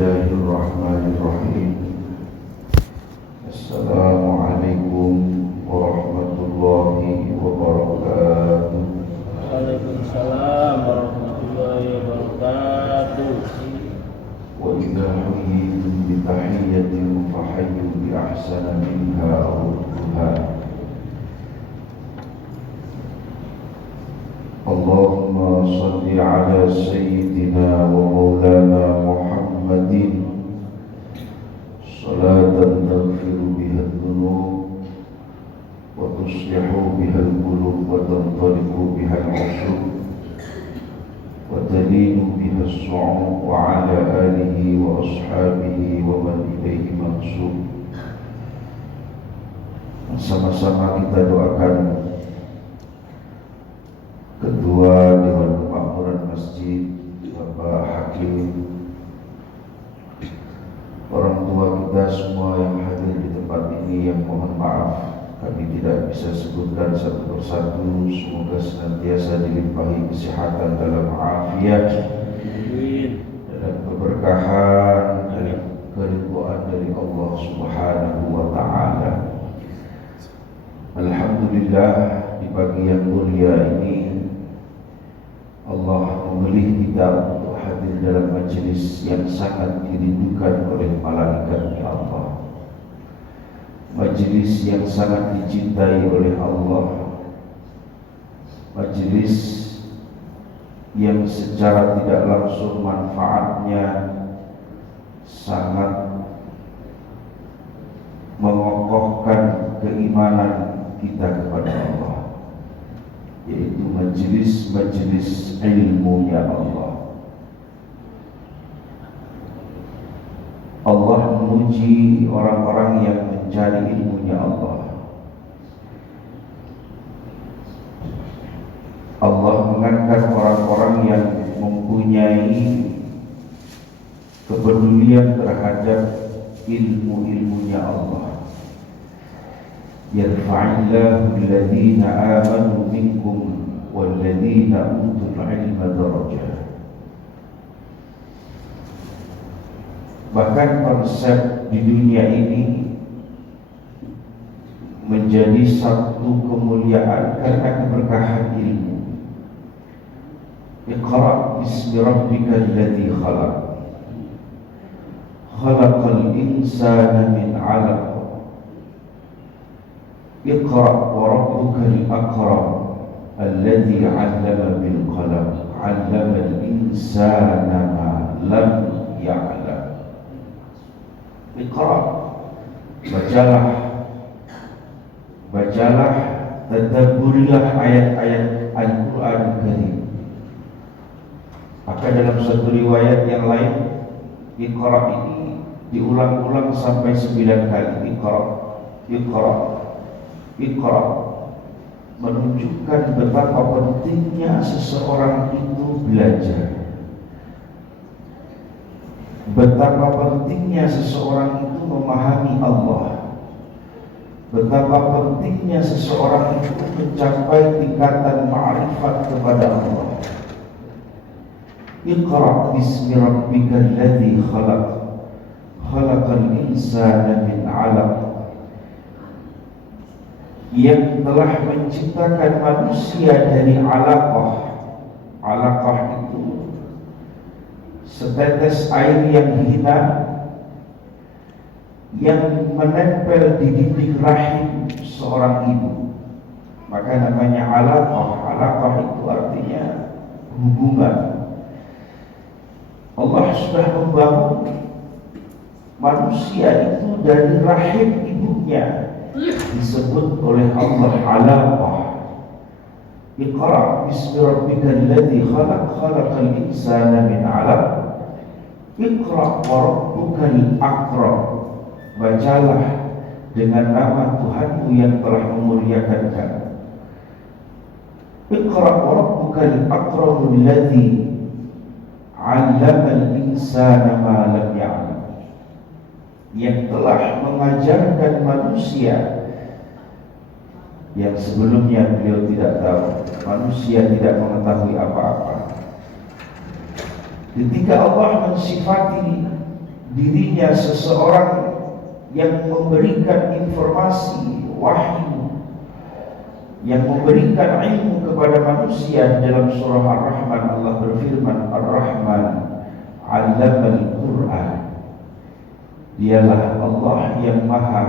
Bismillahirrahmanirrahim. Assalamualaikum warahmatullahi wabarakatuh. Waalaikumsalam warahmatullahi wabarakatuh. Wa idza huyyitum bi tahiyyatin fahayyu bi ahsana minha aw rudduha. Allahumma shalli ala sayyidina wa maulana Muhammadin salatan taghfiru biha adh-dhunub wa tuslihu biha al-qulub wa tantaliqu biha al-'ushub wa talinu biha as-su'ub wa ala alihi wa ashabihi wa man ilayhi mansub. Sama-sama kita doakan Ketua Dewan Kemakmuran Masjid Bapak Hakim, orang tua kita semua yang hadir di tempat ini, yang mohon maaf kami tidak bisa sebutkan satu persatu. Semoga senantiasa dilimpahi kesehatan dalam afiat, dalam keberkahan, dalam keridhaan dari Allah Subhanahu wa Ta'ala. Alhamdulillah, di pagi yang mulia ini Allah memilih kita untuk hadir dalam majelis yang sangat dirindukan oleh malaikat Allah, majelis yang sangat dicintai oleh Allah, majelis yang secara tidak langsung manfaatnya sangat mengokohkan keimanan kita kepada Allah, yaitu majelis-majelis ilmunya Allah. Allah memuji orang-orang yang mencari ilmunya Allah. Allah mengangkat orang-orang yang mempunyai kepedulian terhadap ilmu-ilmunya Allah. Yarfa'illahu alladhina amanu minkum walladhina utul ilma darajat. Bahkan konsep di dunia ini menjadi satu kemuliaan karena keberkahan ilmu. Iqra' bismi rabbikal ladzi khalaq. Khalaqal insana min 'alaq. Iqra' wa rabbukal akram alladzi 'allama bil qalam 'allamal insana ma lam ya'lam. Iqra', bacalah, tadabburilah ayat-ayat Al-Quran Karim. Maka dalam satu riwayat yang lain, Iqra' ini diulang-ulang sampai 9 kali. Iqra', Iqra', Iqra', menunjukkan betapa pentingnya seseorang itu belajar, betapa pentingnya seseorang itu memahami Allah, betapa pentingnya seseorang itu mencapai tingkatan ma'rifat kepada Allah. Iqra' bismi rabbikal ladzi khalaq. Khalaqal insana min 'alaq. Yang telah menciptakan manusia dari alaqah. Alaqah itu setetes air yang hina yang menempel di dinding rahim seorang ibu, maka namanya alaqah. Alaqah itu artinya hubungan. Allah sudah membangun manusia itu dari rahim ibunya, disebut oleh Allah alaqah. Iqra' bismi rabbikal ladzi khalaq. Khalaqal insana min 'alaq. Iqra' wa rabbukal akram. Bacalah dengan nama Tuhanmu yang telah memuliakan kamu. Iqra' wa rabbukal akramul ladzi 'allamal insana ma lam ya'lam. Yang telah mengajarkan manusia yang sebelumnya beliau tidak tahu. Manusia tidak mengetahui apa-apa. Ketika Allah mensifati dirinya seseorang yang memberikan informasi wahyu, yang memberikan ilmu kepada manusia. Dalam surah Ar-Rahman Allah berfirman, Ar-Rahman 'allamal Qur'an. Dialah Allah yang maha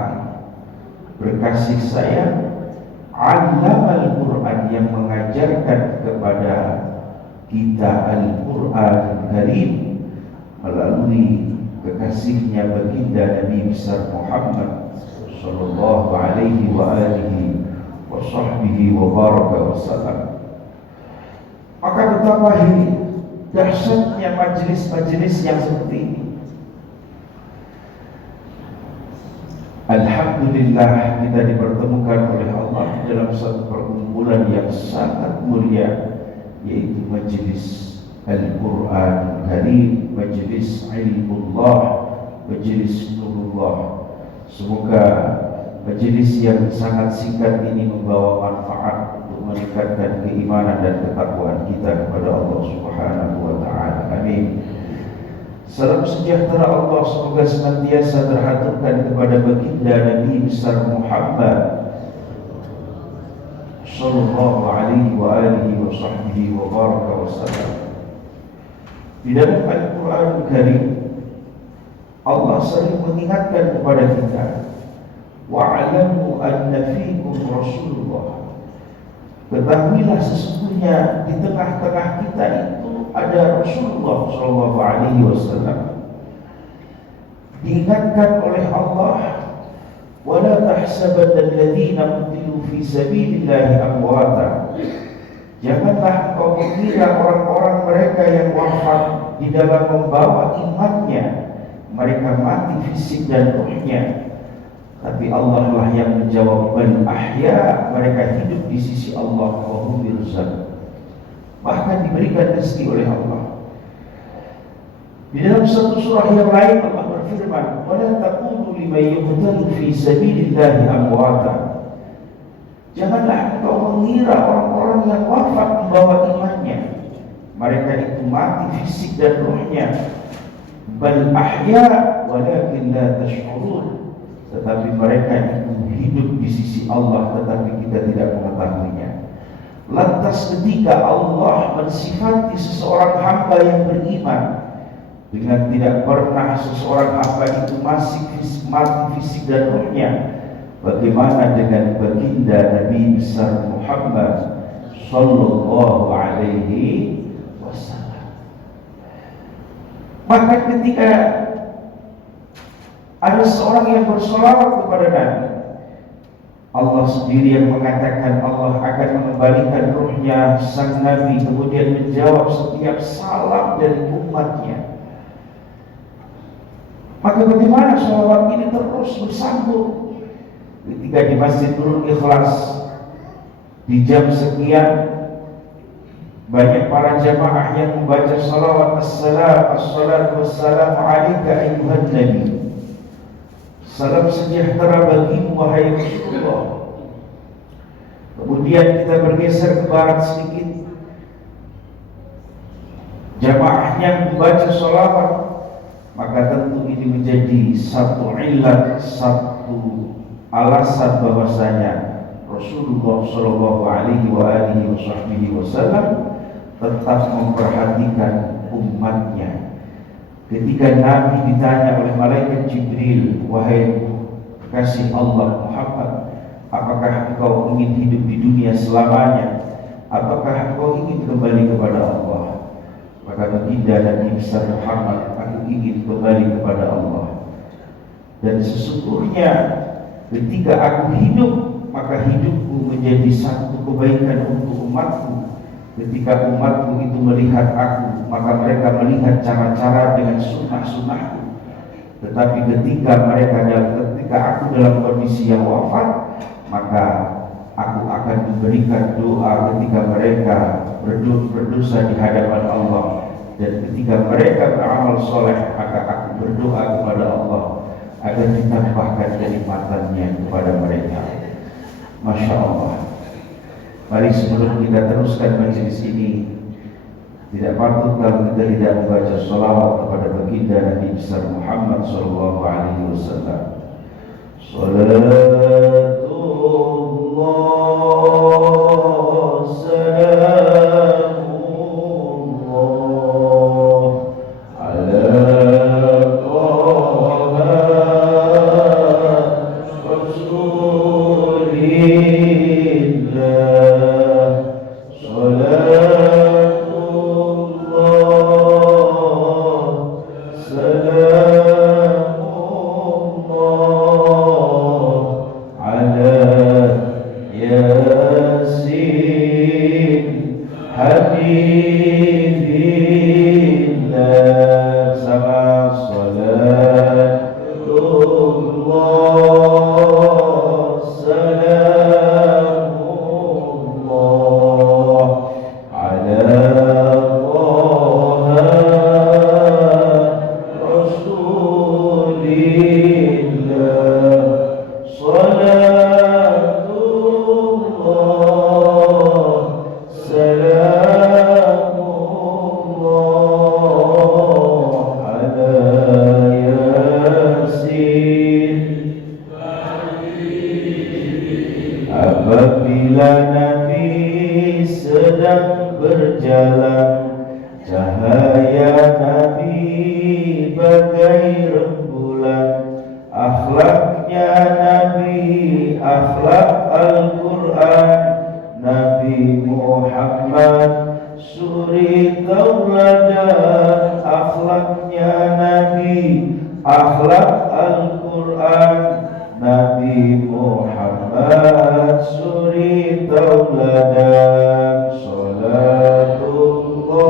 berkasih sayang, 'allamal Qur'an, yang mengajarkan kepada kita Al-Qur'an Karim melalui kekasihnya baginda Nabi besar Muhammad sallallahu alaihi wa alihi wa sahbihi wa baraka wa sallam. Maka betapa dahsyatnya majelis-majelis yang seperti ini. Alhamdulillah kita dipertemukan oleh Allah dalam satu perkumpulan yang sangat mulia, yaitu majelis Al-Quran Karim, majelis ilmullah, majelis nurullah. Semoga majelis yang sangat singkat ini membawa manfaat untuk meningkatkan keimanan dan ketakwaan kita kepada Allah Subhanahu wa taala. Amin. Salam sejahtera Allah semoga senantiasa terhaturkan kepada baginda Nabi besar Muhammad sallallahu alaihi wa alihi wa sahbihi wa baraka wa sallam. Di dalam Al-Quran Karim Allah sering mengingatkan kepada kita, wa'alamu anna fikum Rasulullah. Ketahuilah sesungguhnya di tengah-tengah kita itu ada Rasulullah sallallahu alaihi wasallam. Diingatkan oleh Allah, wala tahsabanna alladziina qutilu fi sabilillahi amwata. Janganlah engkau mengira orang-orang mereka yang wafat di dalam membawa imannya, mereka mati fisik dan ruhnya. Tapi Allah lah yang menjawab, bal ahya, mereka hidup di sisi Allah, wa hum yurzaqun. Bahkan diberikan rezeki oleh Allah. Di dalam satu surah yang lain Allah berfirman, wala taqulu liman yuqtalu fi sabilillahi amwata. Janganlah engkau mengira orang-orang yang wafat membawa imannya, mereka itu mati fisik dan ruhnya. Bal ahya walakin la tash'urun. Tetapi mereka itu hidup di sisi Allah, tetapi kita tidak mengetahuinya. Lantas ketika Allah mensifati seseorang hamba yang beriman dengan tidak pernah seseorang hamba itu mati fisik dan ruhnya, bagaimana dengan baginda Nabi besar Muhammad sallallahu alaihi wasallam? Maka ketika ada seorang yang bersolawat kepada Nabi, Allah sendiri yang mengatakan Allah akan mengembalikan ruhnya sang Nabi, kemudian menjawab setiap salam dari umatnya. Maka bagaimana sholawat ini terus bersambung? Ketika di Masjid Nurul Ikhlas di jam sekian, banyak para jamaah yang membaca salawat assalatu wassalamu alaika ayyuhan nabi. Salam sejahtera bagimu wahai Rasulullah. Kemudian kita bergeser ke barat sedikit, jamaahnya membaca salawat. Maka tentu ini menjadi satu ilat, satu alasan bahwasanya Rasulullah Shallallahu Alaihi Wasallam tetap memperhatikan umatnya. Ketika Nabi ditanya oleh malaikat Jibril, wahai kasih Allah Muhammad, apakah engkau ingin hidup di dunia selamanya, ataukah engkau ingin kembali kepada Allah? Maka baginda Nabi besar Muhammad, aku ingin kembali kepada Allah. Dan sesungguhnya ketika aku hidup, maka hidupku menjadi satu kebaikan untuk umatku. Ketika umatku itu melihat aku, maka mereka melihat cara-cara dengan sunnah-sunnahku. Tetapi ketika aku dalam kondisi yang wafat, maka aku akan memberikan doa ketika mereka berdosa di hadapan Allah. Dan ketika mereka beramal soleh, maka aku berdoa kepada Allah agar ditambahkan kenikmatannya kepada mereka. Masya Allah. Mari sebelum kita teruskan majelis ini, Tidak patut kalau kita tidak membaca salawat kepada baginda Nabi besar Muhammad sallallahu alaihi wasallam. Salatullah salamullah ala Taha Rasulillah. Apabila Nabi sedang berjalan, cahaya Nabi bagai rembulan. Akhlaknya Nabi, akhlak Al-Quran. Nabi Muhammad suri tauladan. Akhlaknya Nabi, akhlak Al-Quran. Nabi Muhammad suri tauladan. Salatullah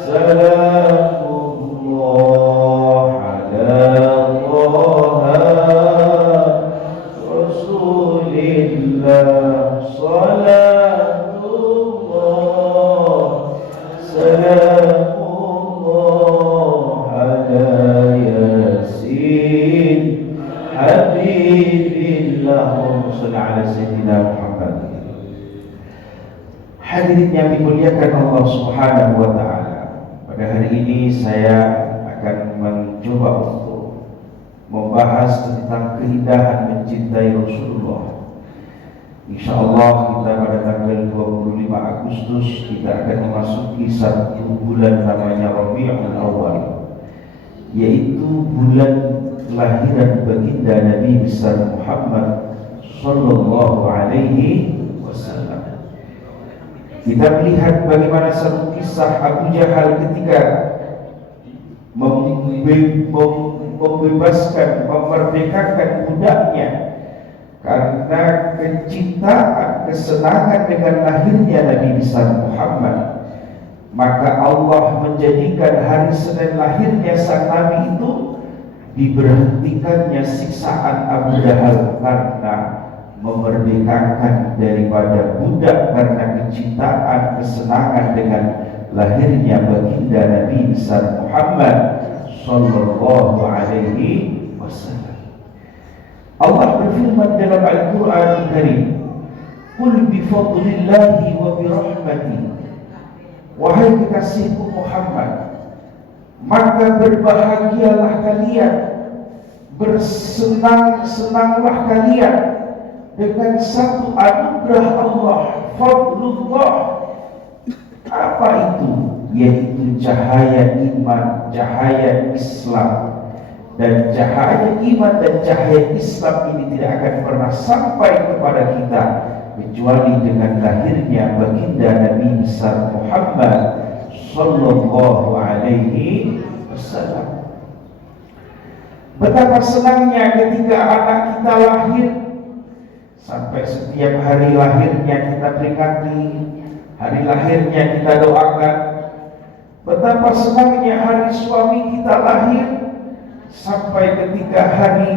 salamullah ala Taha Rasulillah. Salatullah salamullah ala Yasin Habibillah. Allahumma shalli ala sayyidina Muhammad. Hadirin yang dimuliakan Allah Subhanahu wa taala. Pada hari ini saya akan mencoba untuk membahas tentang keindahan mencintai Rasulullah. Insyaallah kita pada tanggal 25 Agustus kita akan memasuki satu bulan namanya Rabiul Awal, yaitu bulan kelahiran baginda Nabi besar Muhammad sallallahu alaihi wasallam. Kita melihat bagaimana satu kisah Abu Jahal ketika membebaskan, memerdekakan budaknya karena kecintaan, kesenangan dengan lahirnya Nabi besar Muhammad. Maka Allah menjadikan hari Senin lahirnya sang Nabi itu diberhentikannya siksaan Abu Jahal karena memerdekakan daripada budak karena kecintaan, kesenangan dengan lahirnya baginda Nabi besar Muhammad sallallahu alaihi wasallam. Allah berfirman dalam Al-Quran Al-Karim, "Qul bi fadlillahi wa bi rahmatihi." Wahai kekasihku Muhammad, maka berbahagialah kalian, bersenang-senanglah kalian dengan satu anugerah Allah, fadlullah. Apa itu? Yaitu cahaya iman, cahaya Islam. Dan cahaya iman dan cahaya Islam ini tidak akan pernah sampai kepada kita kecuali dengan lahirnya baginda Nabi besar Muhammad sallallahu alaihi wasallam. Betapa senangnya ketika anak kita lahir, sampai setiap hari lahirnya kita peringati, hari lahirnya kita doakan. Betapa senangnya hari suami kita lahir, sampai ketika hari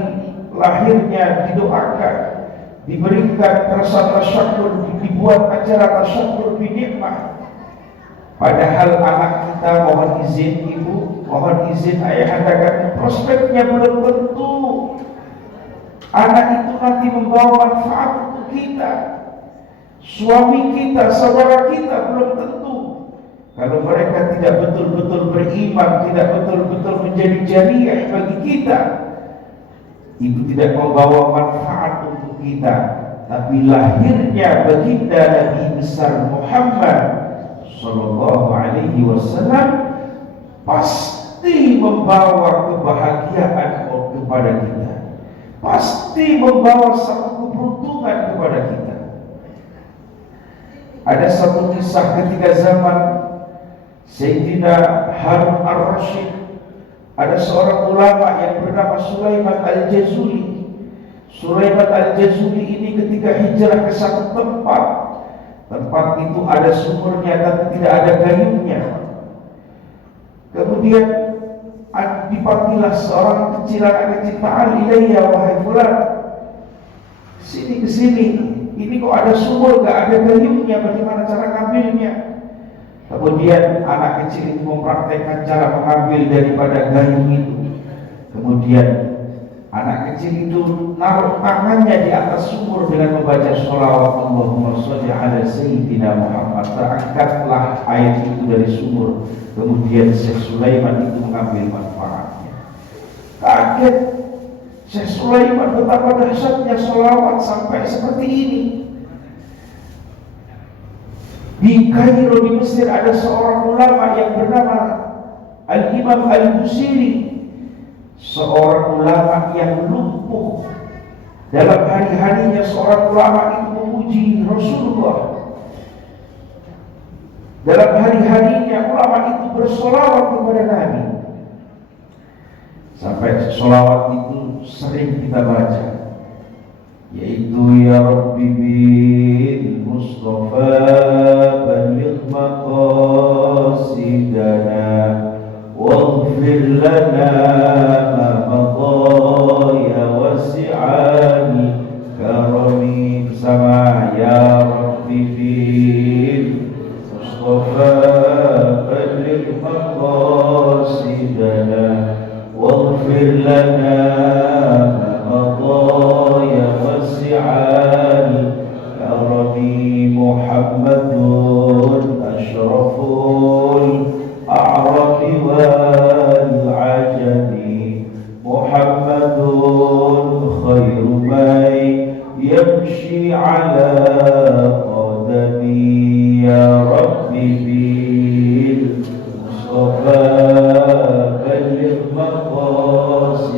lahirnya didoakan, diberikan rasa tasyakur, dibuat acara tasyakur binikmah. Padahal anak kita, mohon izin ibu, mohon izin ayah katakan, prospeknya belum tentu anak itu nanti membawa manfaat untuk kita. Suami kita, saudara kita belum tentu. kalau mereka tidak betul-betul beriman, tidak betul-betul menjadi jariah bagi kita, itu tidak membawa manfaat untuk kita. Tapi lahirnya baginda Nabi besar Muhammad Sallallahu Alaihi Wasallam pasti membawa kebahagiaan kepada kita, pasti membawa satu keberuntungan kepada kita. Ada satu kisah ketika zaman Sayyidina Harun Ar-Rasyid, ada seorang ulama yang bernama Sulaiman Al-Jazuli. Sulaiman Al-Jazuli ini ketika hijrah ke satu tempat itu ada sumurnya tapi tidak ada gayungnya. Kemudian dipanggilah seorang kecil, anak kecil, ta'al ilayya wahai fulan, sini ke sini, ini kok ada sumur gak ada gayungnya, bagaimana cara ngambilnya? Kemudian anak kecil itu mempraktekkan cara mengambil daripada gayung itu. Kemudian anak kecil itu naruh tangannya di atas sumur dengan membaca sholawat Allahumma sholli ala Sayyidina Muhammad. Terangkatlah air itu dari sumur. Kemudian Syekh Sulaiman itu mengambil manfaatnya. Kaget Syekh Sulaiman, betapa dahsyatnya sholawat sampai seperti ini. Di Kairo di Mesir ada seorang ulama yang bernama Al-Imam Al-Busiri, seorang ulama yang lumpuh. Dalam hari-harinya seorang ulama itu memuji Rasulullah. Dalam hari-harinya ulama itu bersolawat kepada Nabi. Sampai solawat itu sering kita baca, yaitu ya Rabbi bil Mustafa baligh maqasidana waghfir lana ma madha ya wasi'ani karami. Bersama ya Rabbi bil Mustafa baligh maqasidana waghfir lana ma madha ya wasi'ani karami. Muhammadun asyraful a'rabi wal ajami, Muhammadun khairu man yamshi ala qadami. Ya Rabbi bil Mustafa baligh maqasidana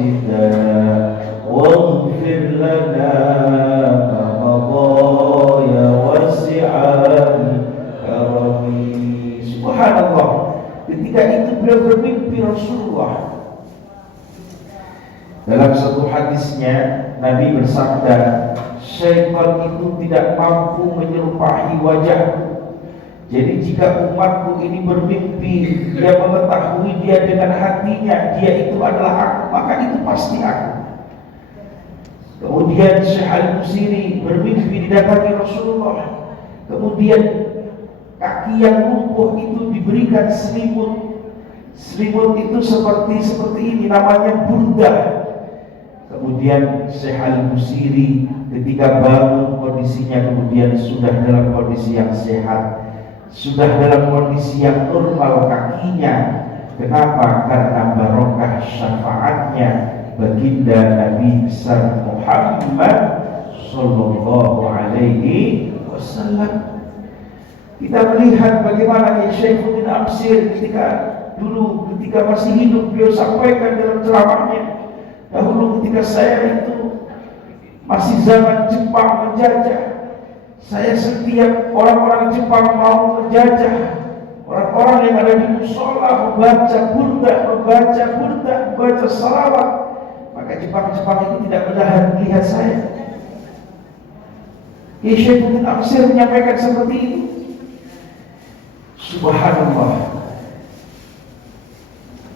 waghfir lana ma madha ya wasi'an karami. Subhanallah, ketika itu beliau bermimpi Rasulullah. Dalam satu hadisnya Nabi bersabda, syaitan itu tidak mampu menyerupai wajahku. Jadi jika umatku ini bermimpi, dia mengetahui dia dengan hatinya dia itu adalah aku, maka itu pasti aku. Kemudian Syekh Al-Busiri bermimpi didatangi Rasulullah. Kemudian kaki yang lumpuh itu diberikan selimut. Selimut itu seperti ini, namanya burdah. Kemudian Syekh Al-Busiri ketika bangun kondisinya kemudian sudah dalam kondisi yang sehat, sudah dalam kondisi yang normal kakinya. Kenapa? Karena barokah syafaatnya baginda Nabi besar Muhammad Sallallahu Alaihi Wasallam. Kita melihat bagaimana Syaikhul Absir ketika masih hidup beliau sampaikan dalam ceramahnya, dahulu ketika saya itu masih zaman Jepang menjajah, saya setiap orang-orang Jepang mau menjajah, orang-orang yang ada di musola membaca burdah, membaca salawat, maka Jepang itu tidak melihat saya. Syaikhul Absir menyampaikan seperti itu. Subhanallah.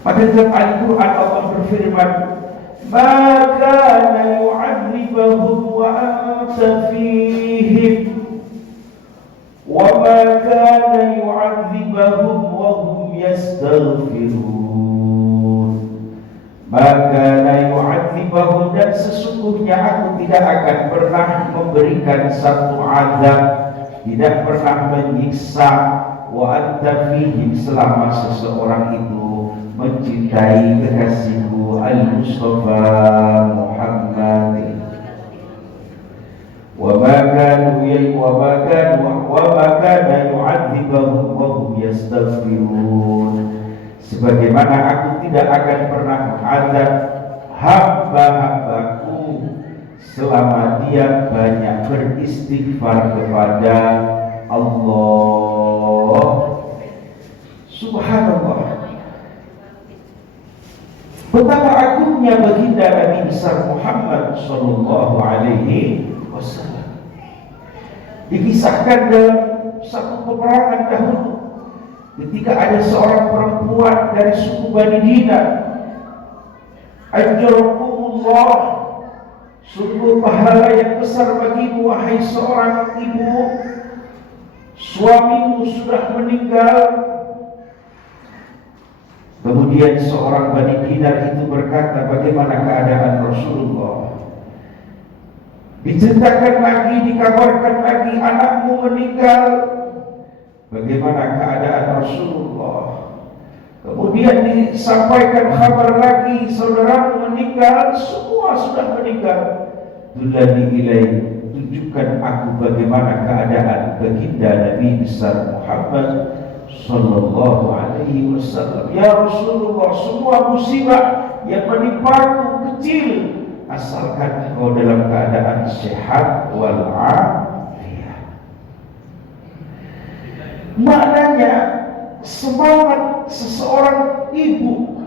Pada dalam Al-Quran Allah berfirman, "Ma kana yu'adzibahum wa anta fihim, wa ma kana yu'adzibahum wa hum yastaghfirun." Maka la yu'adzibahum, dan sesungguhnya aku tidak akan pernah memberikan satu azab, tidak pernah menyiksa, wa wa anta fihim, selama seseorang itu mencintai kekasihku al-Mustafa Muhammad. Wa ma kana yu'adzibahum wa hum yastaghfirun, sebagaimana aku tidak akan pernah mengazab hamba-hambaku selama dia banyak beristighfar kepada Allah. Subhanallah, betapa agungnya baginda Nabi besar Muhammad sallallahu alaihi wasallam. Dikisahkan dalam satu peperangan dahulu, ketika ada seorang perempuan dari suku Bani Dinar, ajrakumullah, sungguh pahala yang besar bagimu wahai seorang ibu, suamimu sudah meninggal. Kemudian seorang Bani Dinar itu berkata, bagaimana keadaan Rasulullah? Diceritakan lagi, dikabarkan lagi, anakmu meninggal. Bagaimana keadaan Rasulullah? Kemudian disampaikan kabar lagi, saudaramu meninggal. Semua sudah meninggal. Dulani ilaih, tunjukkan aku bagaimana keadaan baginda Nabi besar Muhammad sallallahu alaihi wasallam. Ya Rasulullah, semua musibah yang menimpaku kecil, asalkan engkau dalam keadaan sehat walafiat. Maknanya semangat seseorang ibu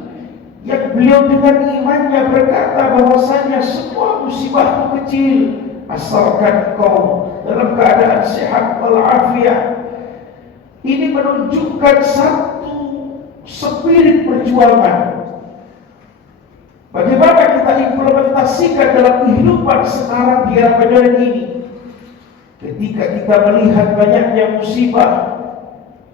yang beliau dengan imannya berkata bahwasanya semua musibahmu kecil asalkan engkau dalam keadaan sehat walafiat. Ini menunjukkan satu spirit perjuangan. Bagaimana kita implementasikan dalam kehidupan sekarang di era modern ini? Ketika kita melihat banyaknya musibah,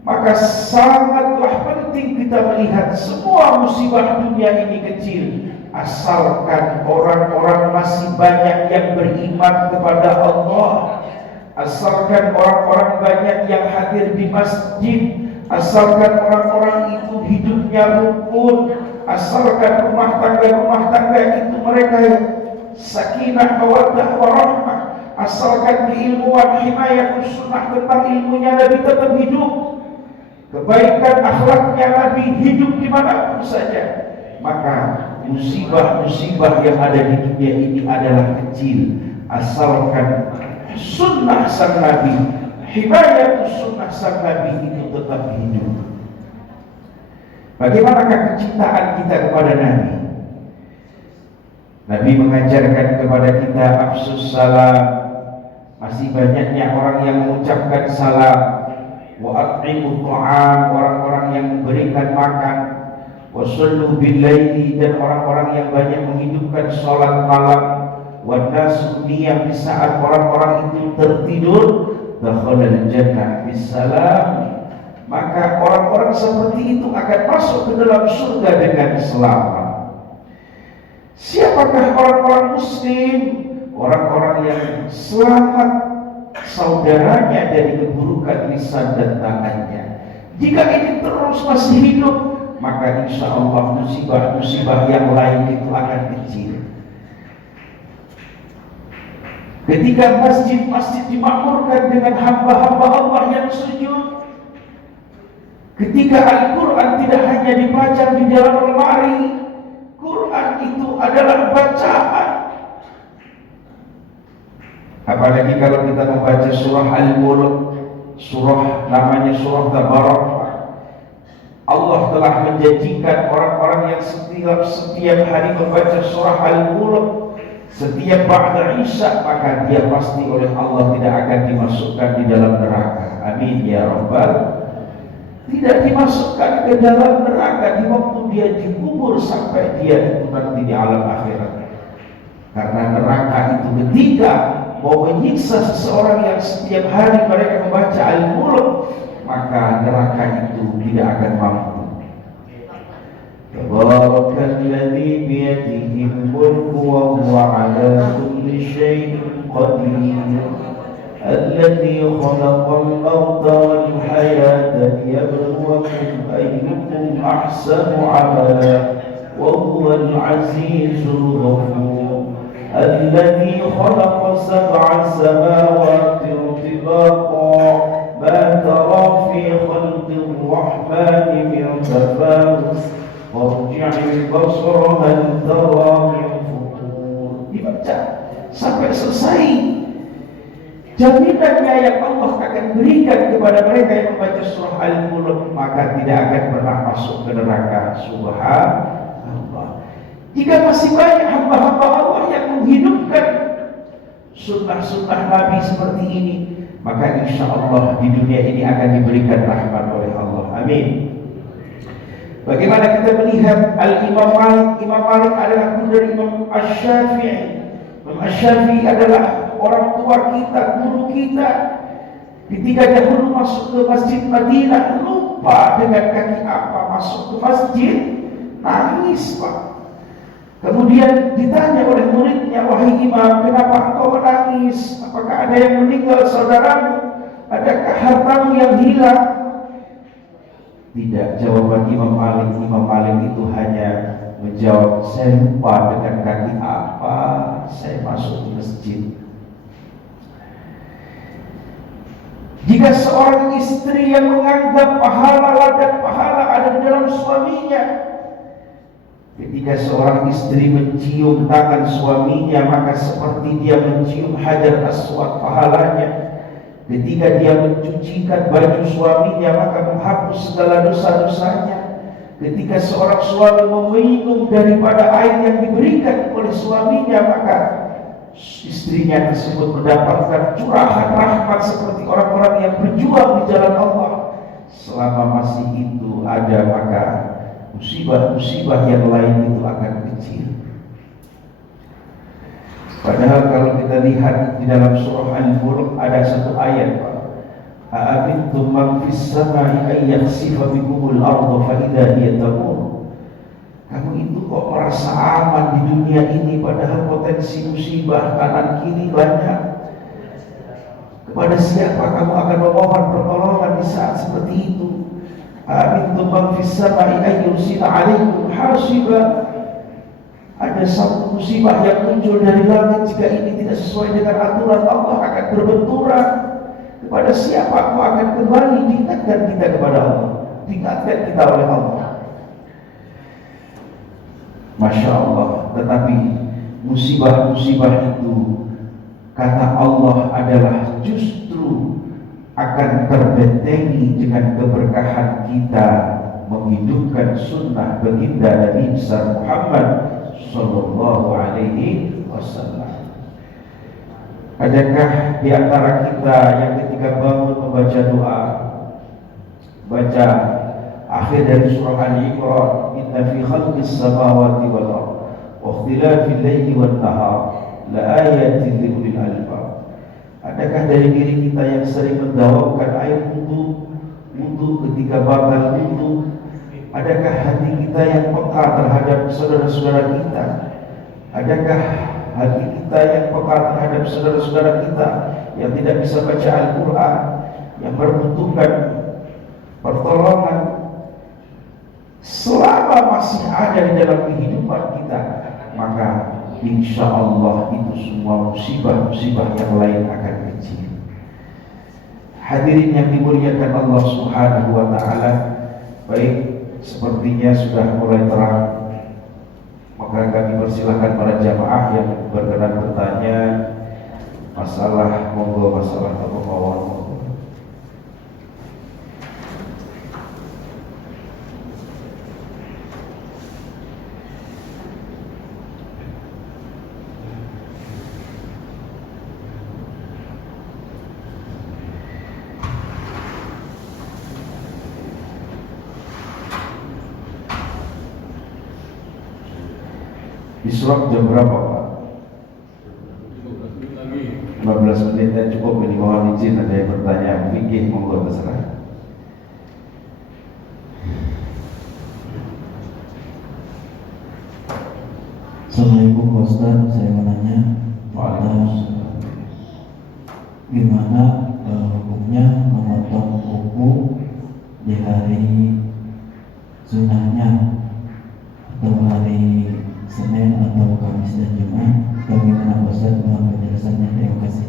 maka sangatlah penting kita melihat semua musibah dunia ini kecil, asalkan orang-orang masih banyak yang beriman kepada Allah, asalkan orang-orang banyak yang hadir di masjid, asalkan orang-orang itu hidupnya rukun, asalkan rumah tangga itu mereka sakinah mawaddah warahmah, asalkan keilmuan himayah sunnah tentang ilmunya Nabi tetap hidup, kebaikan akhlaknya Nabi hidup dimanapun saja, maka musibah-musibah yang ada di dunia ini adalah kecil, asalkan sunnah sang Nabi, himayah sunnah sang Nabi itu tetap hidup. Bagaimanakah kecintaan kita kepada Nabi? Nabi mengajarkan kepada kita afsus salam. Masih banyaknya orang yang mengucapkan salam. Wa at'imut ta'am, orang-orang yang memberikan makan. Wa sallu bil laili, dan orang-orang yang banyak menghidupkan salat malam. Wa nasu niyam, di saat orang-orang itu tertidur, dakhalal jannah bisalam, maka orang-orang seperti itu akan masuk ke dalam surga dengan selamat. Siapakah orang-orang muslim? Orang-orang yang selamat saudaranya dari keburukan lisan dan tangannya. Jika ini terus masih hidup, maka insya Allah musibah-musibah yang lain itu akan kecil. Ketika masjid-masjid dimakmurkan dengan hamba-hamba Allah yang sujud, ketika Al-Quran tidak hanya dipajang di dalam lemari, Quran itu adalah bacaan. Apalagi kalau kita membaca surah Al-Mulk, surah namanya surah Tabarak, Allah telah menjanjikan orang-orang yang setiap hari membaca surah Al-Mulk, setiap ba'da isya, maka dia pasti oleh Allah tidak akan dimasukkan di dalam neraka. Amin ya Rabbal. Tidak dimasukkan ke dalam neraka di waktu dia dikubur sampai dia nanti di alam akhirat. Karena neraka itu ketika mau menyiksa seseorang yang setiap hari mereka membaca Al-Mulk, maka neraka itu tidak akan mampu. Tabarakalladzi biyadihil mulku wa huwa ala kulli syai'in qadir. الذي خلق الموت والحياة ليبلوكم أيكم أحسن عملا وهو العزيز الغفور الذي خلق 7 سماوات طباقا ما ترى في خلق الرحمن من تفاوت فارجع البصر هل ترى من فطور. Dibaca sampai selesai. Jaminannya yang Allah akan berikan kepada mereka yang membaca surah Al-Mulk, maka tidak akan pernah masuk ke neraka. Subhanallah. Jika masih banyak hamba-hamba Allah yang menghidupkan sunnah-sunnah Nabi seperti ini, maka insya Allah di dunia ini akan diberikan rahmat oleh Allah. Amin. Bagaimana kita melihat Al-Imam Malik? Imam Malik adalah guru dari Imam Asy-Syafi'i. Imam Asy-Syafi'i adalah orang tua kita, guru kita. Ketika dahulu masuk ke Masjid Madinah, lupa dengan kaki apa masuk ke masjid, nangis Pak. Kemudian ditanya oleh muridnya, wahai imam, kenapa engkau menangis? Apakah ada yang meninggal saudaramu? Adakah hartamu yang hilang? Tidak, jawaban Imam Malik. Imam Malik itu hanya menjawab, saya lupa dengan kaki apa saya masuk ke masjid. Jika seorang istri yang menganggap pahala ladang pahala ada di dalam suaminya, ketika seorang istri mencium tangan suaminya, maka seperti dia mencium hajar aswad pahalanya. Ketika dia mencucikan baju suaminya, maka menghapus segala dosa-dosanya. Ketika seorang suami meminum daripada air yang diberikan oleh suaminya, maka istrinya tersebut mendapatkan curahan rahmat seperti orang-orang yang berjuang di jalan Allah. Selama masih itu ada, maka musibah-musibah yang lain itu akan kecil. Padahal kalau kita lihat di dalam surah Al-Mulk ada satu ayat, Pak. A'amintum man fis samai ay yakhsifa bikumul arda fa idza hiya tamur. Kamu itu kok merasa aman di dunia ini, padahal potensi musibah kanan kiri banyak. Kepada siapa kamu akan memohon pertolongan di saat seperti itu? A'amintum man fis samai ay yursila 'alaikum hasiba. Ada satu musibah yang muncul dari langit, jika ini tidak sesuai dengan aturan Allah akan berbenturan. Kepada siapa aku akan kembali? Diingatkan kita kepada Allah, diingatkan kita oleh Allah. Masya Allah. Tetapi musibah-musibah itu, kata Allah, adalah justru akan terbentengi dengan keberkahan kita menghidupkan sunnah baginda Nabi besar Muhammad Sallallahu Alaihi Wasallam. Adakah di antara kita yang ketika bangun membaca doa, baca akhir dari surah Al-Imran, inna fi khalqis samawati wal ardh wa ikhtilafil laili wan nahar la ayatin li ulil albab. Adakah dari diri kita yang sering mendawamkan air wudu ketika batal wudu? Adakah hati kita yang peka terhadap saudara-saudara kita? Adakah hati kita yang peka terhadap saudara-saudara kita yang tidak bisa baca Al-Quran, yang membutuhkan pertolongan? Selama masih ada di dalam kehidupan kita, maka insya Allah itu semua musibah-musibah yang lain akan kecil. Hadirin yang dimuliakan Allah Subhanahu wa Ta'ala, baik, sepertinya sudah mulai terang, maka kami persilahkan para jamaah yang berkenan bertanya masalah, monggo masalah atau mawon. Israk jam berapa Pak? 15 menit dan cukup. Ini mohon izin ada yang bertanya fikih, monggo terserah. Assalamualaikum Pak Ustaz, saya mau nanya gimana hukumnya memotong kuku di hari sunnahnya atau hari Senin atau Kamis dan Jumat, atau gimana Pak Ustaz? Mohon penjelasannya, terima kasih.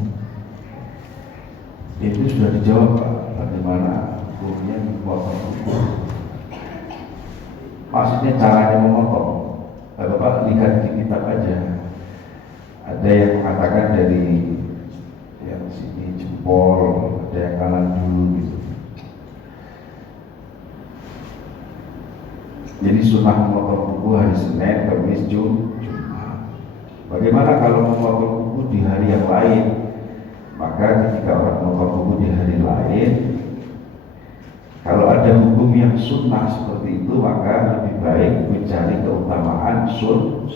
Itu sudah dijawab Pak, bagaimana hukumnya memotong kuku. Maksudnya caranya memotong. Kalau Bapak lihat di kitab aja, ada yang mengatakan dari yang sini jempol, ada yang kanan dulu gitu. Jadi sunnah memotong kuku hari Senin, Kamis, Jumat. Bagaimana kalau memotong kuku di hari yang lain? Maka ketika orang memotong kuku di hari lain, kalau ada hukum yang sunnah seperti itu, maka lebih baik mencari keutamaan sunnah.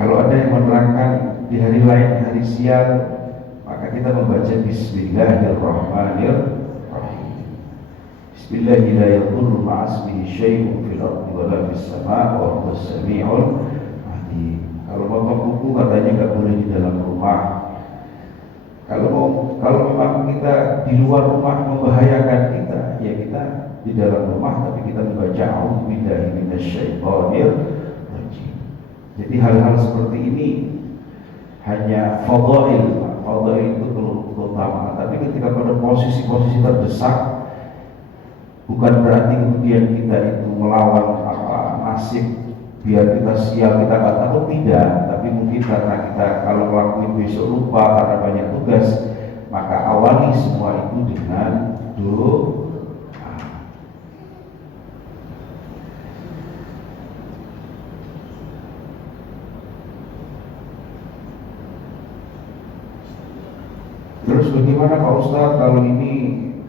Kalau ada yang menerangkan di hari lain, hari siang, maka kita membaca Bismillahirrahmanirrahim. Bismillahirrahmanirrahim. Ma'asmihi syai'un fil ardi wa la fis sama' wa huwas sami'ul alim. Kalau potong kuku katanya nggak boleh di dalam rumah. Kalau memang kita di luar rumah membahayakan kita, ya kita di dalam rumah tapi kita membaca a'udzubillahi minasyaitonir rajim. Jadi hal-hal seperti ini hanya fadhail itu terutama. Tapi ketika pada posisi-posisi terdesak, bukan berarti kemudian kita itu melawan nasib biar kita sial, kita nggak takut, tidak. Tapi mungkin karena kita kalau ngelakuin besok lupa karena banyak tugas, maka awali semua itu dengan doa. Terus bagaimana Pak Ustadz kalau ini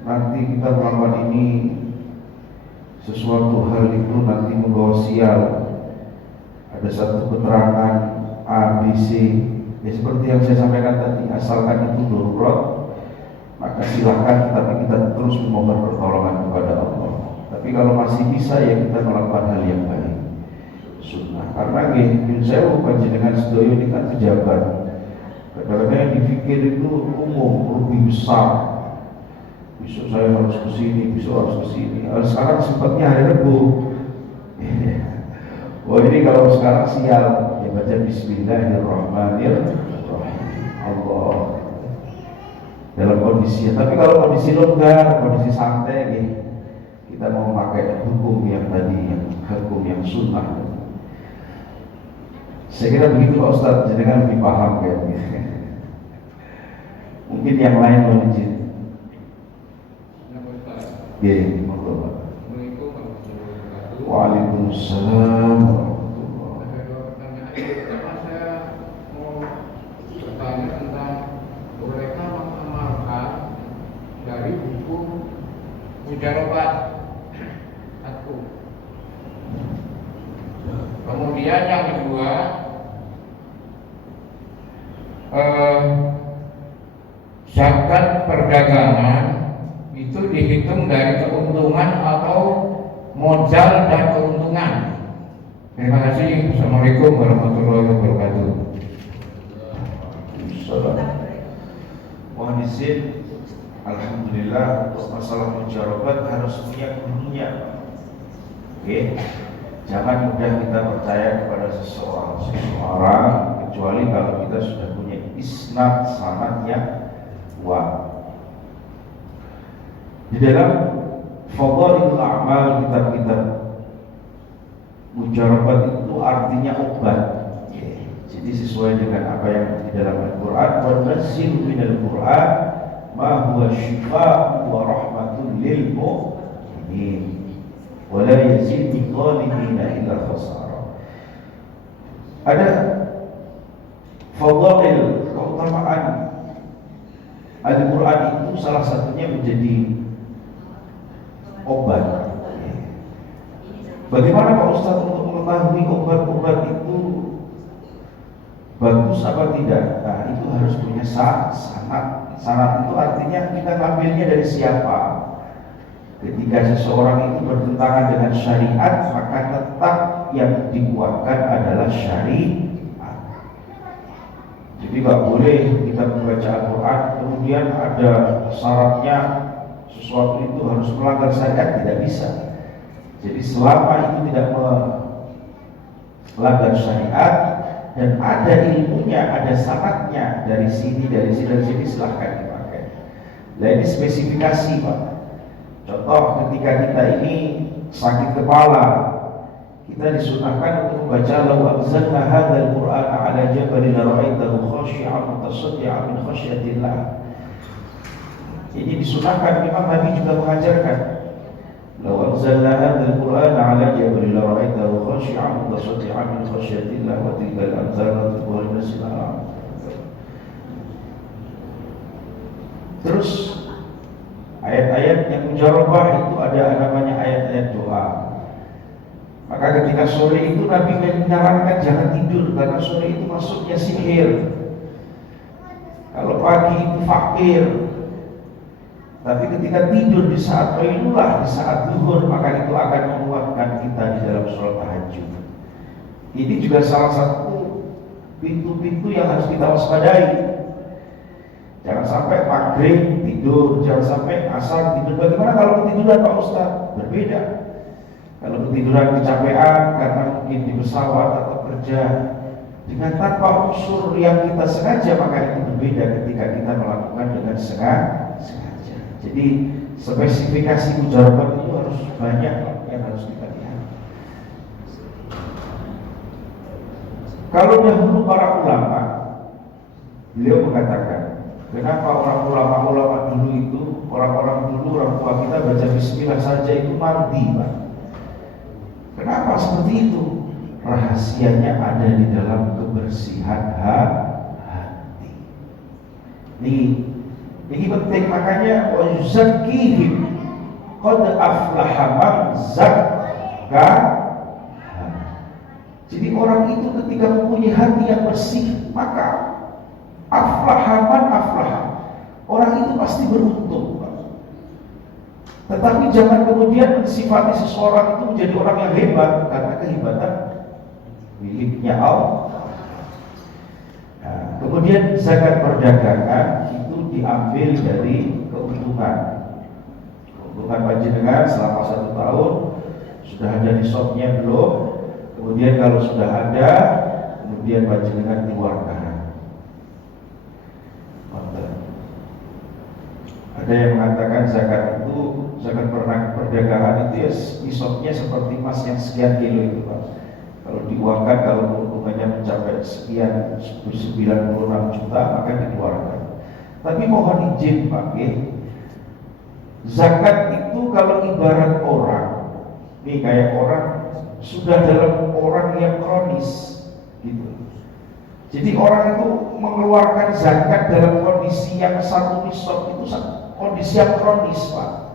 nanti kita melakukan ini sesuatu hal itu nanti membawa sial? Ada satu keterangan A, B, C, ya seperti yang saya sampaikan tadi, asalkan itu darurat, maka silakan, tapi kita terus memohon pertolongan kepada Allah. Tapi kalau masih bisa, ya kita melakukan hal yang baik, sunnah. Karena saya panjenengan sedoyo ini kan pejabat, kadang-kadang yang dipikir itu umum, lebih besar. Besok saya harus ke sini, besok harus ke sini. Sekarang sempatnya hari Rabu. Oh ini kalau sekarang sial, ya baca Bismillahirrahmanirrahim. Allah dalam kondisi, tapi kalau kondisi longgar, kondisi santai, kita mau pakai hukum yang tadi, yang hukum yang sunnah. Saya kira begitu Pak Ustadz, jadi kan lebih paham kayaknya. Mungkin yang lain mau izin. Ya, monggo Pak. Waalaikumsalam warahmatullahi. Saya mau bertanya tentang mereka mengamalkan dari buku Mujarobat satu. Kemudian yang kedua, zakat perdagangan itu dihitung dari keuntungan atau modal dan keuntungan. Terima kasih. Assalamualaikum warahmatullahi wabarakatuh. Mohon izin, alhamdulillah untuk masalah mujarobat harus punya gurunya. Oke, jangan mudah kita percaya kepada seseorang kecuali kalau kita sudah punya isnad sanad yang kuat. Di dalam Fadhailul A'mal, kitab-kitab mujarobat itu artinya obat. Jadi sesuai dengan apa yang di dalam Al-Quran, wa nazzil minal Quran ma huwa shifaa'un wa rahmatun lil mu'minin wa la yazidu adh-dhalimina illa khasara. Ada fadhail, keutamaan Al-Quran itu salah satunya menjadi obat. Bagaimana Pak Ustadz untuk mengetahui obat-obat itu bagus apa tidak? Nah, itu harus punya sanad. Sanad itu artinya kita ngambilnya dari siapa. Ketika seseorang itu bertentangan dengan syariat, maka tetap yang dikuatkan adalah syariat. Jadi nggak boleh kita membaca Al-Quran kemudian ada syaratnya sesuatu itu harus melanggar syariat, tidak bisa. Jadi selama itu tidak melanggar syariat dan ada ilmunya, ada sanadnya dari sini, dari sini, silahkan dipakai. Nah ini spesifikasi Pak. Contoh ketika kita ini sakit kepala, kita disunahkan untuk membaca law anzalna hadzal qur'ana 'ala jabalin lara'aitahu khashi'an mutasaddi'an min khasyatillah. Ini disunahkan, memang Nabi juga mengajarkan. Law anzalna hadzal qur'ana 'ala jabalin lara'aitahu khashi'an mutasaddi'an min khasyatillah wa tilkal amsalatu walnasil a'lam. Terus ayat-ayat yang mujarabah itu ada namanya ayat-ayat doa. Maka ketika sore itu Nabi menyarankan jangan tidur karena sore itu masuknya sihir. Kalau pagi itu fakir. Tapi ketika tidur di saat qailulah, di saat zuhur, maka itu akan menguatkan kita di dalam sholat tahajud. Ini juga salah satu pintu-pintu yang harus kita waspadai. Jangan sampai maghrib tidur, jangan sampai asar tidur. Bagaimana kalau ketiduran Pak Ustaz? Berbeda. Kalau ketiduran kecapean karena mungkin di pesawat atau kerja dengan tanpa unsur yang kita sengaja, maka itu berbeda ketika kita melakukan dengan sengaja. Jadi spesifikasi mujarabah itu harus banyak yang harus kita lihat. Kalau dahulu para ulama, beliau mengatakan, kenapa orang ulama dulu itu, orang-orang dulu, orang tua kita baca bismillah saja itu mandi Pak. Kenapa seperti itu? Rahasianya ada di dalam kebersihan hati. Ini penting, makanya wa yuzakkihim qad aflaha man zakka. Jadi orang itu ketika mempunyai hati yang bersih, maka aflaha man aflaha. Orang itu pasti beruntung. Tetapi jangan kemudian mensifati seseorang itu menjadi orang yang hebat, karena kehebatan miliknya Allah. Nah, kemudian zakat perdagangan itu diambil dari keuntungan. Keuntungan panjenengan selama 1 tahun sudah ada nisabnya belum? Kemudian kalau sudah ada, kemudian panjenengan keluarkan. Ada yang mengatakan zakat perdagangan itu ya nisabnya seperti emas yang sekian kilo itu Pak. Kalau diuangkan, kalau keuntungannya mencapai sekian 96 juta, maka dikeluarkan. Tapi mohon izin Pak, zakat itu kalau ibarat orang, nih kayak orang sudah dalam orang yang kronis gitu. Jadi orang itu mengeluarkan zakat dalam kondisi yang satu nisab itu kondisi yang kronis Pak.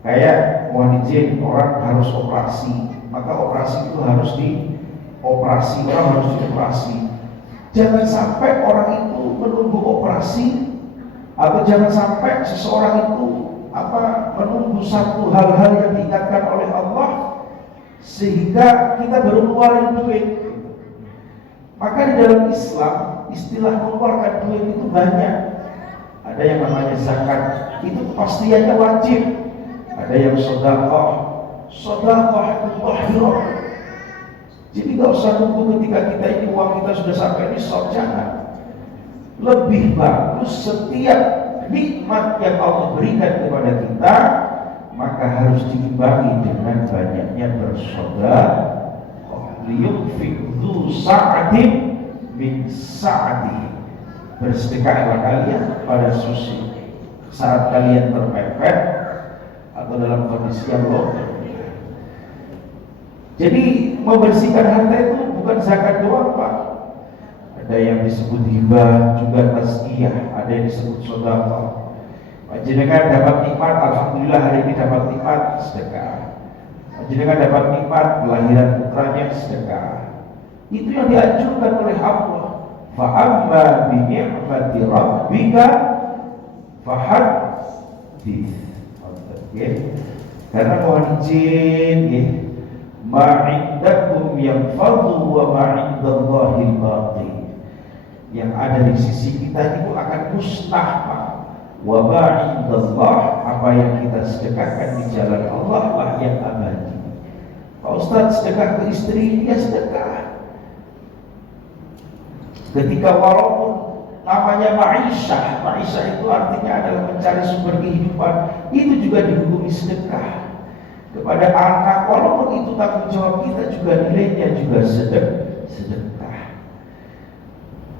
Kayak mohon izin orang harus operasi, maka operasi itu harus dioperasi, orang harus dioperasi. Jangan sampai orang itu menunggu operasi, atau jangan sampai seseorang itu menunggu satu hal-hal yang diingatkan oleh Allah sehingga kita baru mengeluarkan duit. Maka di dalam Islam istilah mengeluarkan duit itu banyak. Ada yang namanya zakat, itu kepastiannya wajib. Ada yang sedekah itu tahirah. Jadi gak usah nunggu ketika kita ini uang kita sudah sampai nisab, jangan. Lebih bagus setiap nikmat yang Allah berikan kepada kita, maka harus diimbangi dengan banyaknya bersedekah. Liyunfiq dzu sa'atin min sa'atihi. Bersedekahlah kalian pada saat kalian terpepet atau dalam kondisi yang lemah. Jadi membersihkan harta itu bukan zakat doang Pak. Ada yang disebut hibah, juga tazkiyah, ada yang disebut sedekah. Panjenengan dapat nikmat, alhamdulillah hari ini dapat nikmat, sedekah. Panjenengan dapat nikmat kelahiran putranya, sedekah. Itu yang dianjurkan oleh Allah. Fa amma bi ni'mati rabbika fahaddits. Karena mohon izin, ma'indakum yanfadhu wa ma'indallahil baqi. Yang ada di sisi kita itu akan musnah, Pak. Wa ma'indallah, apa yang kita sedekahkan di jalan Allah lah yang abadi. Pak Ustadz sedekah ke istri, dia sedekah. Ketika walaupun namanya ma'isyah itu artinya adalah mencari sumber kehidupan, itu juga dihukumi sedekah. Kepada anak, walaupun itu tanggung jawab kita, juga nilainya juga sedekah.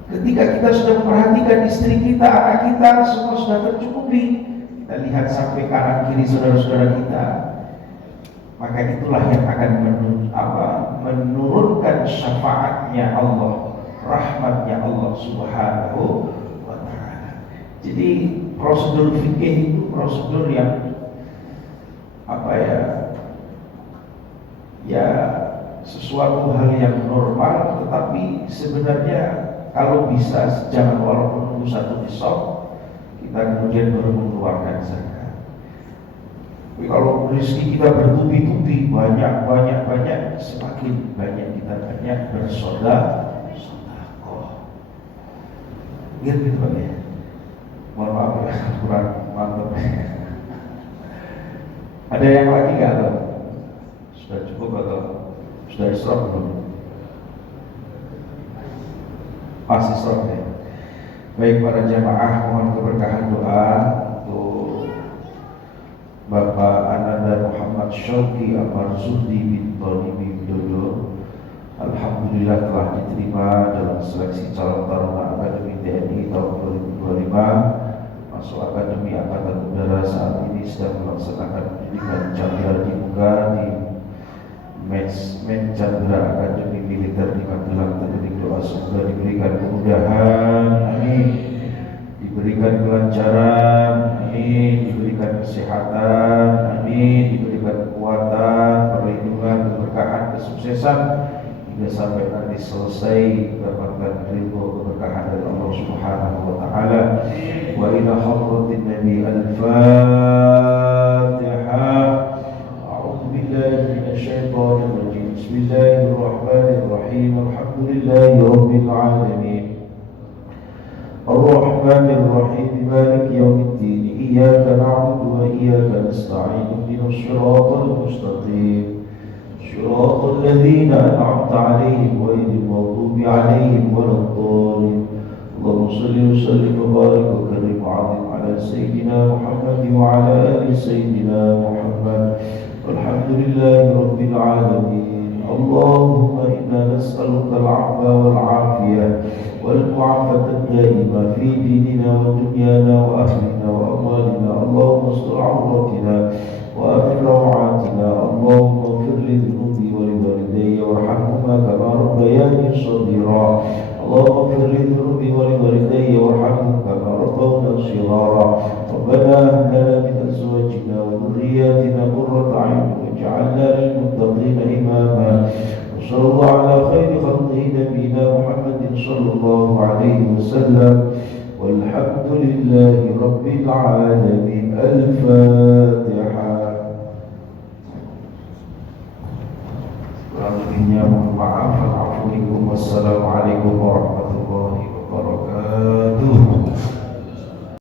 Ketika kita sudah memperhatikan istri kita, anak kita, semua sudah tercukupi, kita lihat sampai kanan kiri saudara-saudara kita, maka itulah yang akan menurunkan syafaatnya Allah, rahmatnya Allah Subhanahu wa ta'ala. Jadi prosedur fikih itu prosedur yang ya sesuatu hal yang normal, tetapi sebenarnya kalau bisa jangan walaupun nunggu satu nisab kita kemudian baru mengeluarkan zakat. Tapi kalau rezeki kita bertubi-tubi, banyak, semakin banyak kita banyak bersedekah. Gitu Pak ya. Mohon maaf ya, kurang mantap. Ada yang lagi nggak atau sudah cukup atau sudah israf belum? Masih israf ya. Baik para jamaah, mohon keberkahan doa untuk Bapak Ananda Muhammad Syauqi Al-Marzuki bin Tony Widodo. Alhamdulillah telah diterima dalam seleksi calon taruna Akademi TNI tahun 2025. Masuk Akademi Angkatan Udara saat ini sedang melaksanakan pendidikan Chandra di Muka di Men Chandra Akademi Militer di Magelang. Terkait doa semoga diberikan kemudahan, amin, diberikan kelancaran, amin, diberikan kesehatan, amin, diberikan kekuatan, perlindungan, keberkahan, kesuksesan hingga sampai nanti selesai mendapatkan ridho keberkahan dari Allah Subhanahu wa taala. Wa ila hadratin Nabi al-Fatihah. A'udzu billahi minasyaitonir rajim. Bismillahirrahmanirrahim. Alhamdulillahi rabbil alamin. Ar-Rahmanir Rahim. Maliki yaumiddin. Iyyaka na'budu wa iyyaka nasta'in. Ihdinas siratal mustaqim. صراط الذين أنعمت عليهم غير المغضوب عليهم ولا الضالين. اللهم صل وسلم وبارك وكرم وعظم على سيدنا محمد وعلى آل سيدنا محمد والحمد لله رب العالمين. اللهم إنا نسألك العفو والعافية والمعافاة الدائمة في ديننا ودنيانا وأهلنا وأموالنا. اللهم استر عوراتنا وآمن روعاتنا. اللهم اغفر لذنوبي ولوالدي وارحمهما كما ربياني صغيرا. اللهم اغفر لذنوبي ولوالدي وارحمهم كما ربونا صغارا. ربنا هب لنا من أزواجنا وذرياتنا قرة أعين واجعلنا للمتقين إماما. وصلى الله على خير خلقه نبينا محمد صلى الله عليه وسلم والحمد لله رب العالمين. الفاتحة. Kurang lebihnya mohon maaf. Assalamualaikum warahmatullahi wabarakatuh.